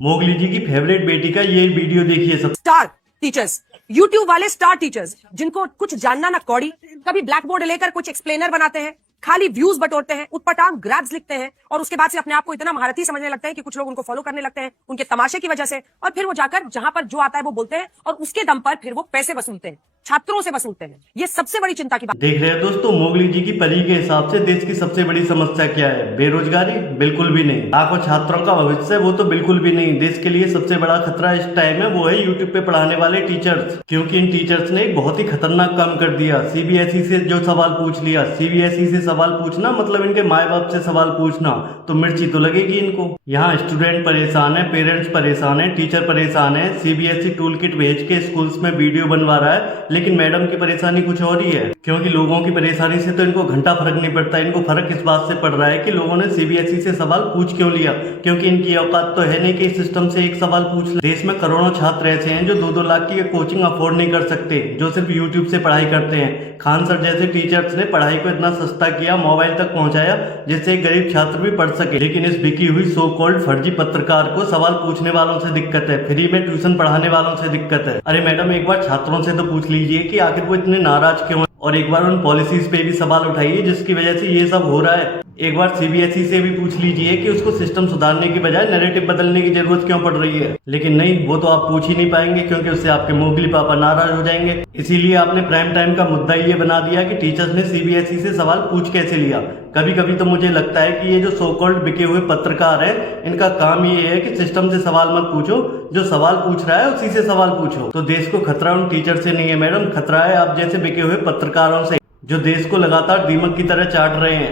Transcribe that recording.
Mowgli जी की favourite बेटी का ये वीडियो देखिए सब। स्टार टीचर्स, यूट्यूब वाले स्टार टीचर्स जिनको कुछ जानना ना कौड़ी, कभी ब्लैक बोर्ड लेकर कुछ एक्सप्लेनर बनाते हैं, खाली व्यूज बटोरते हैं, उटपटांग ग्रैब्स लिखते हैं और उसके बाद से अपने आप को इतना महारथी समझने लगते हैं कि कुछ लोग उनको फॉलो करने लगते हैं उनके तमाशे की वजह से, और फिर वो जाकर जहां पर जो आता है वो बोलते हैं और उसके दम पर फिर वो पैसे वसूलते हैं, छात्रों से वसूलते हैं। ये सबसे बड़ी चिंता की बात। देख रहे हैं दोस्तों, मोगली जी की परी के हिसाब से देश की सबसे बड़ी समस्या क्या है? बेरोजगारी? बिल्कुल भी नहीं। लाखों छात्रों का भविष्य? वो तो बिल्कुल भी नहीं। देश के लिए सबसे बड़ा खतरा इस टाइम है वो है यूट्यूब पे पढ़ाने वाले टीचर्स, क्योंकि इन टीचर्स ने एक बहुत ही खतरनाक काम कर दिया। सीबीएसई से जो सवाल पूछ लिया, सीबीएसई से सवाल पूछना मतलब इनके माए बाप से सवाल पूछना, तो मिर्ची तो लगेगी इनको। यहाँ स्टूडेंट परेशान है, पेरेंट्स परेशान है, टीचर परेशान है। सीबीएसई टूल किट भेज के स्कूल्स में वीडियो बनवा रहा है, लेकिन मैडम की परेशानी कुछ और ही है, क्योंकि लोगों की परेशानी से तो इनको घंटा फर्क नहीं पड़ता। इनको फर्क इस बात से पड़ रहा है कि लोगों ने सीबीएसई से सवाल पूछ क्यों लिया, क्योंकि इनकी औकात तो है नहीं कि इस सिस्टम से एक सवाल पूछ ले। देश में करोड़ों छात्र ऐसे हैं जो 2-2 लाख की कोचिंग अफोर्ड नहीं कर सकते, जो सिर्फ यूट्यूब से पढ़ाई करते हैं। खान सर जैसे टीचर्स ने पढ़ाई को इतना सस्ता किया, मोबाइल तक पहुंचाया, जिससे एक गरीब छात्र भी पढ़ सके। लेकिन इस बिकी हुई सो कॉल्ड फर्जी पत्रकार को सवाल पूछने वालों से दिक्कत है, फ्री में ट्यूशन पढ़ाने वालों से दिक्कत है। अरे मैडम, एक बार छात्रों से तो पूछ लीजिए कि आखिर वो इतने नाराज क्यों है, और एक बार उन पॉलिसीज पे भी सवाल उठाइए जिसकी वजह से ये सब हो रहा है। एक बार सीबीएसई से भी पूछ लीजिए कि उसको सिस्टम सुधारने की बजाय नैरेटिव बदलने की जरूरत क्यों पड़ रही है। लेकिन नहीं, वो तो आप पूछ ही नहीं पाएंगे, क्योंकि उससे आपके मोगली पापा नाराज हो जाएंगे। इसीलिए आपने प्राइम टाइम का मुद्दा ये बना दिया कि टीचर्स ने सीबीएसई से सवाल पूछ कैसे लिया। कभी कभी तो मुझे लगता है कि ये जो सो कॉल्ड बिके हुए पत्रकार है, इनका काम ये है कि सिस्टम से सवाल मत पूछो, जो सवाल पूछ रहा है उसी से सवाल पूछो। तो देश को खतरा उन टीचर से नहीं है मैडम, खतरा है आप जैसे बिके हुए पत्रकारों से, जो देश को लगातार दीमक की तरह चाट रहे हैं।